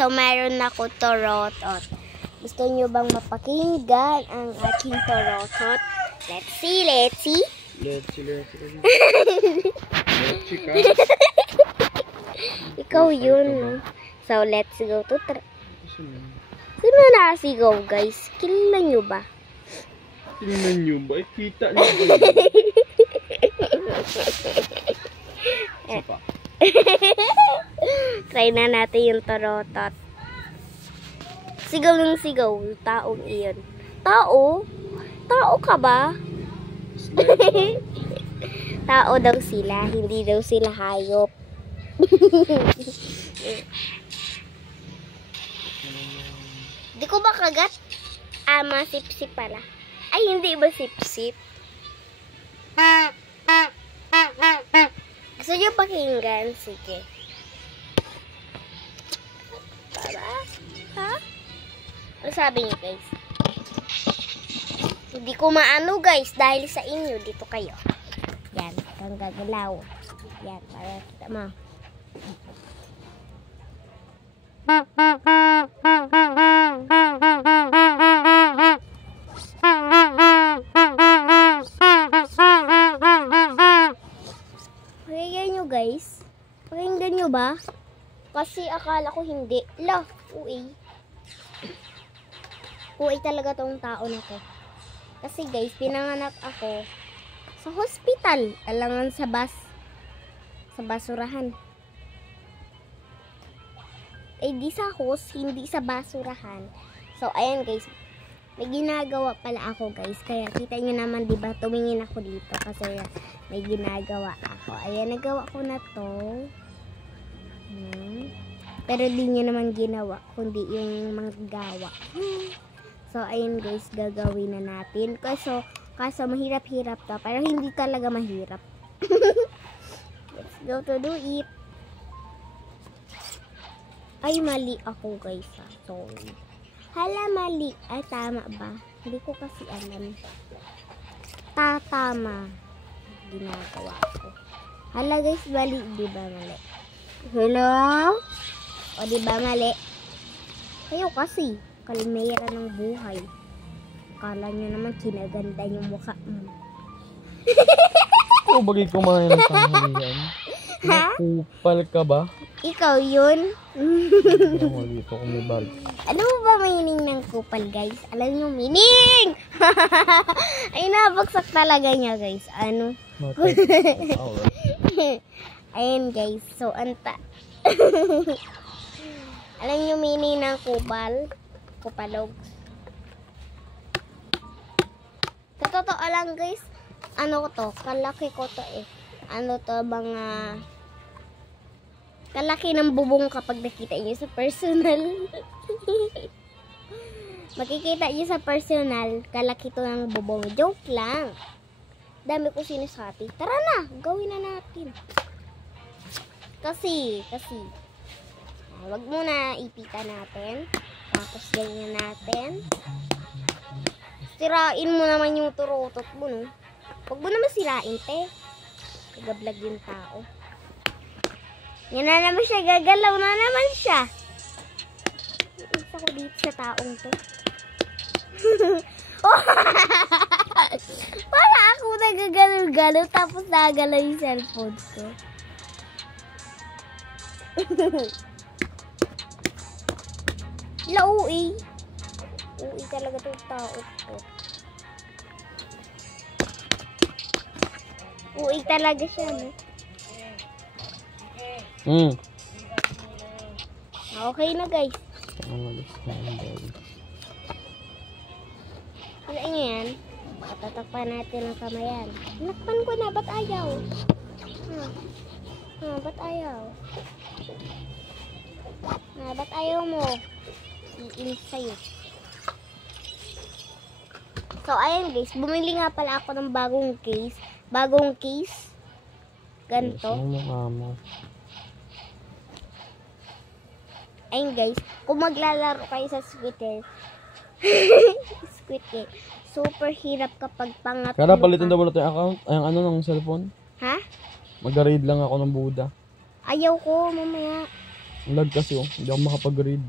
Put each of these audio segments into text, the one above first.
So, mayroon ako torotot. Gusto nyo bang mapakinggan ang aking torotot? Let's see, let's see. Let's see. Ikaw yun, no? So, let's go to Sino nasigaw, guys? Kilala nyo ba? Tingnan nyo ba? Kita nyo ba? Isa pa. Try na natin yung torotot. Sigaw ng sigaw. Taong iyon. Tao? Tao ka ba? Tao daw sila. Hindi daw sila hayop. Di ko ba kagat? Masip-sip pala. Ay, hindi ba sip-sip? Gusto nyo pakinggan? Sige. Para? Ha? Ano sabi nyo, guys? Hindi ko maano, guys. Dahil sa inyo, dito kayo. Yan. Kang gagalaw. Yan. Para kita mo. Pakinggan nyo, guys. Pakinggan nyo ba? Kasi akala ko hindi. La, uwi. Uwi talaga tong tao na to. Kasi guys, pinanganak ako sa hospital. Alangan sa basurahan. Eh, di sa host, hindi sa basurahan. So, ayan guys. May ginagawa pala ako guys. Kaya kita nyo naman, diba, tumingin ako dito. Kasi may ginagawa ako. Ayan, nagawa ko na to. Pero di nyo naman ginawa, kundi yung mga gawa. So, ayun guys, gagawin na natin. Kaso mahirap-hirap to. Pero hindi talaga mahirap. Let's go to do it. Ay, mali ako guys. Sorry. Hala, mali. Ay, tama ba? Hindi ko kasi alam. Tama. Ginagawa ko. Hala guys, mali. Diba mali? Hello? O diba mali? Kayo kasi. Kalmera ng buhay. Akala nyo naman kinaganda yung mukha mo. Ikaw bagay kumain ng tanghalian? Ha? Nakupal ka ba? Ikaw yun? Ako dito kumibag. Ano ba meaning ng kupal guys? Alam nyo meaning! Ay nabagsak talaga niya guys. Ano? Ayan guys. So anta. Alam nyo meaning ng kupal? Kupalog. Totoo lang guys. Ano ko to? Kalaki ko to eh. Ano to mga kalaki ng bubong kapag nakita niyo sa personal. Makikita niyo sa personal, kalaki to ng bubong. Joke lang. Dami ko sinasabi. Tara na, gawin na natin. Kasi wag muna ipita natin. Tapos ganyan natin. Sirain mo naman yung turotot mo, no? Wag mo naman sirain, te. Nag-vlog yung tao. Yan na naman siya. Gagalaw na naman siya. Isa ko dito sa taong to. Para ako nagagalaw-galaw tapos nagalaw yung cellphone ko. Lauwi. Uwi talaga itong tao ko. Uwi talaga siya, no? Okay na, guys. Wala niya yan. Tatakpan natin ang kamayan. Nakpan ko na, ba't ayaw? Ba't ayaw? Ba't ayaw mo? Iinis sa'yo. So, ayan guys. Bumili nga pala ako ng bagong case. Bagong case. Ganito. Ayun guys. Kung maglalaro kayo sa Squid Game, super hirap kapag pangat. Kaya palitan daw mo na yung account. Ay, ano ng cellphone? Ha? Mag-raid lang ako ng Buddha. Ayaw ko, mamaya. Ang lag kasi oh. Hindi ako makapag-read.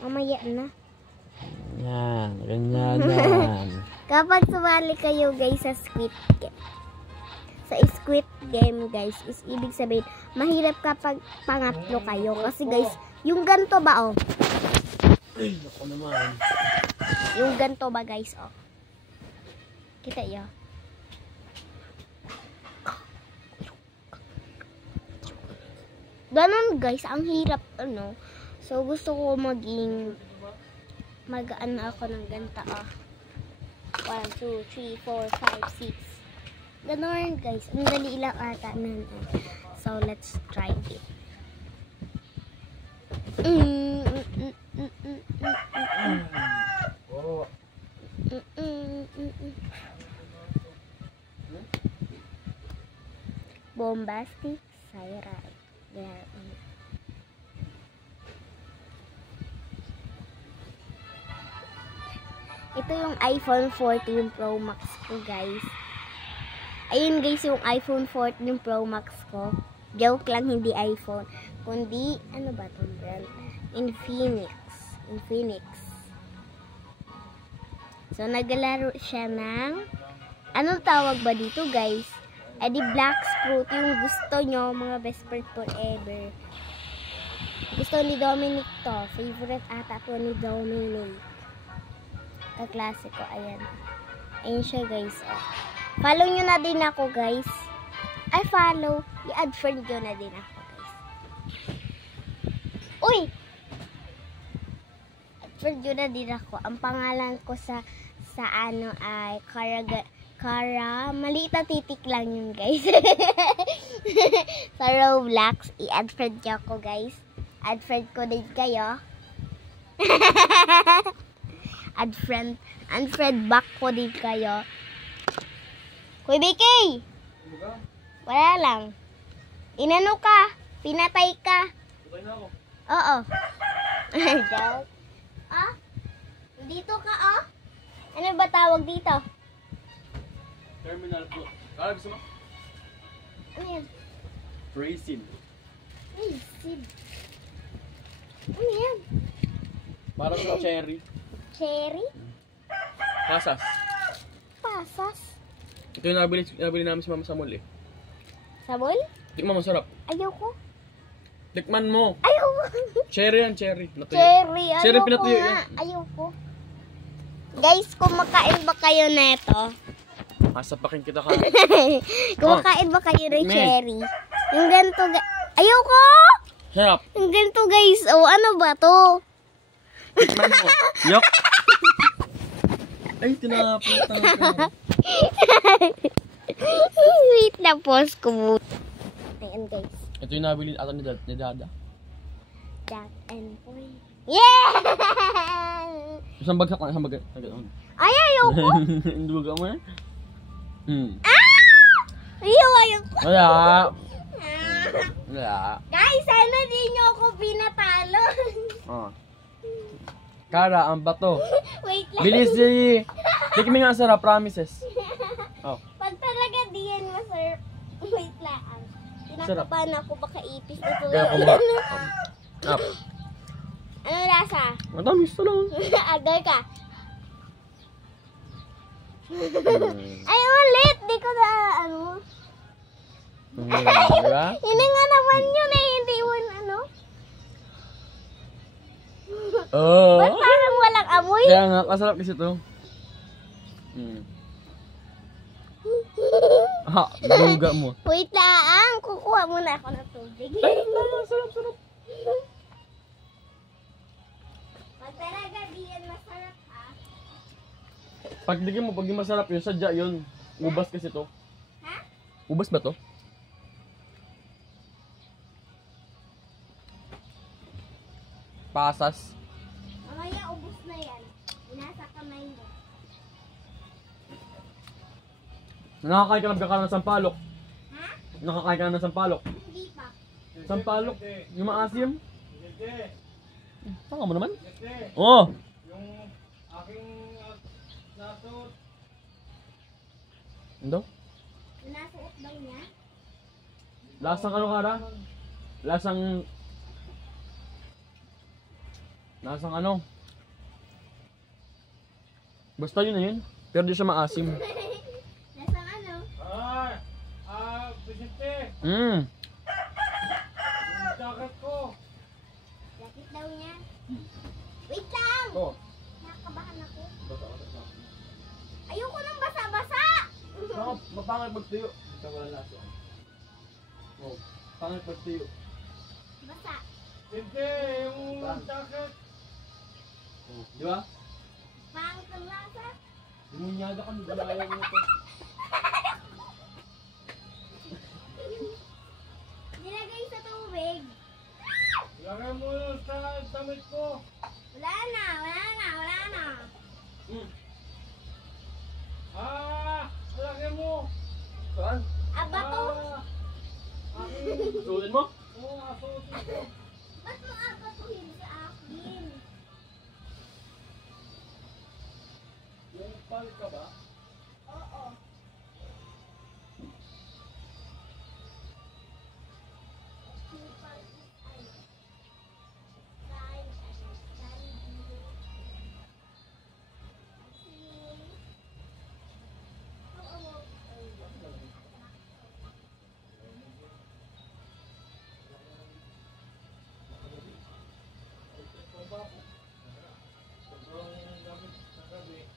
Mamaya na. Yan. Ganyan yan. Kapag sumali kayo guys sa Squid Game. Sa Squid Game guys, is ibig sabihin, mahirap kapag pangatlo kayo. Kasi guys, yung ganto ba oh? Ay, naku naman. Yung ganto ba guys oh? Kita yun. Ganon guys, ang hirap ano. So gusto ko magaan ako ng ganta ah. 1, 2, 3, 4, 5, 6. Ganon guys, ang dali lang ata nun. So let's try it. Bombastic Siren. Yeah. Ito yung iPhone 14 Pro Max ko guys. Ayun guys yung iPhone 14 Pro Max ko. Joke lang, hindi iPhone. Kundi, ano ba itong brand? Infinix. So naglalaro siya ng, anong tawag ba dito guys? Di Black Fruit, yung gusto nyo, mga best friend forever. Gusto ni Dominic to. Favorite ata to ni Dominic. Kaklase ko, ayan. Ayan siya guys. Oh. Follow nyo na din ako guys. Ay, follow. I-add friend nyo na din ako guys. Uy! Add friend nyo na din ako. Ang pangalan ko sa ano ay Kara, maliit na titik lang yun guys. Sa Roblox, i-add friend nyo ako guys. Add friend ko din kayo. add friend back ko din kayo. Kuy Vicky! Wala lang. Inano ka? Pinatay ka? Okay na ako. Oo. Joke. Ah? Dito ka oh? Ano ba tawag dito? Terminal po. Kala gusto mo? Ano yan? Raisin. Raisin. Ano yan? Parang sa cherry. Cherry? Pasas. Pasas? Ito yung nabili namin si Mama sa mall eh. Sabol? Tikman mo, sarap. Ayoko. Tikman mo. Ayoko. Cherry yan, cherry. Natuyo. Cherry. Cherry Ayoko pinatuyo nga. yan. Ayoko. Guys, kumakain ba kayo neto? Masapakin kita ka. Kumakain ba kayo ng cherry? Yung ganito, ayoko! Sarap. Yung ganito guys, oh, ano ba to? Tikman mo. Yok. Ay, tinapunta ka. Wait na, pause ko muna. Ayan guys. Ito yung nabili ato ni Dada. Jack and boy. Yeah! Isang bagsak lang, isang bagsak. Ay, ayoko. Hindi ba mo yan? Ayoko. Wala. Wala. Guys, sana di nyo ako pinatalo. Oh. Kara, ang bato. Wait lang. Bilis di. Tikmi nga sarap, promises. Oh. Pag talaga diyan masarap. Wait lang. Tinakabahan ako baka ipis na Kaya tulad. kumain. Up. Ano lasa? Ang tamis to lang. Agal ka. Ay, ulit. Di ko na ano. Diba? Hindi nga naman yun eh. Hindi yun ano. Oo. Ba't parang walang amoy? Kaya nga, kasarap kasi to. Ha, duga mo. Wait lang. Kukuha muna ako ng tubig. Sarap. Pag talaga diyan masarap ah. Pag di masarap yun, sadya yun. Ubas kasi to. Ha? Ubas ba to? Pasas. Mamaya ubos na yan. Nasa kamay mo. Nakakain ka ng sampalok. Ha? Nakakain ka ng sampalok. Hindi pa. Sampalok? Yung maasim? Tanga mo naman? Oo. Yung aking nasuot. Ano? Nasuot daw niya? Lasang ano Kara? Lasang Nasang ano? Basta yun na yun. Pero di siya maasim. Nasang ano? Ay! Vicente! Mm. Yung jacket ko! Jacket daw niya. Wait lang! Oh. Nakakabahan ako. Basta. Ayoko nang basa-basa! Mapangit magtuyo. Ito wala laso. Oh. Pangit magtuyo. Basa. Vicente! Yung jacket! Oh. Di ba? Pangit ang lasa. Lumunyada ka. Ayaw mo ito. Nilagay sa tubig. Lagay mo yun sa damit ko! Wala na. Lagay mo! Saan? Aba ko. Aking... Sulit mo? Oo, asuotin ko! Ba't mo abatuhin sa akin? Yung pal ka ba? Oo. Sobrang gamit sa gabi.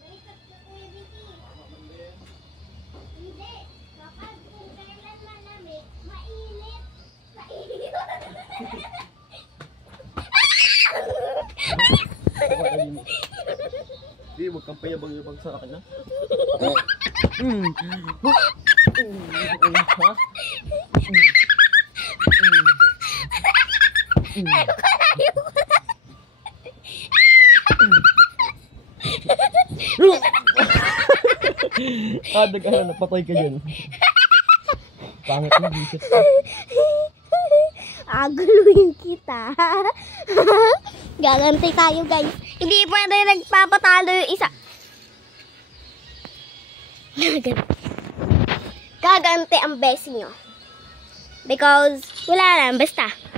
Balikat ka, Kuya Vicky. Hindi. Kapag kung kailan malamig, mainit. Di, huwag kang payabang-yabang sa akin, ha? Ha? Napatay ka dyan. Pangit yung bisit ka. Aguluhin kita. Gaganti tayo, guys. Hindi pwede nagpapatalo yung isa. Gaganti ang best nyo. Because, wala lang. Basta.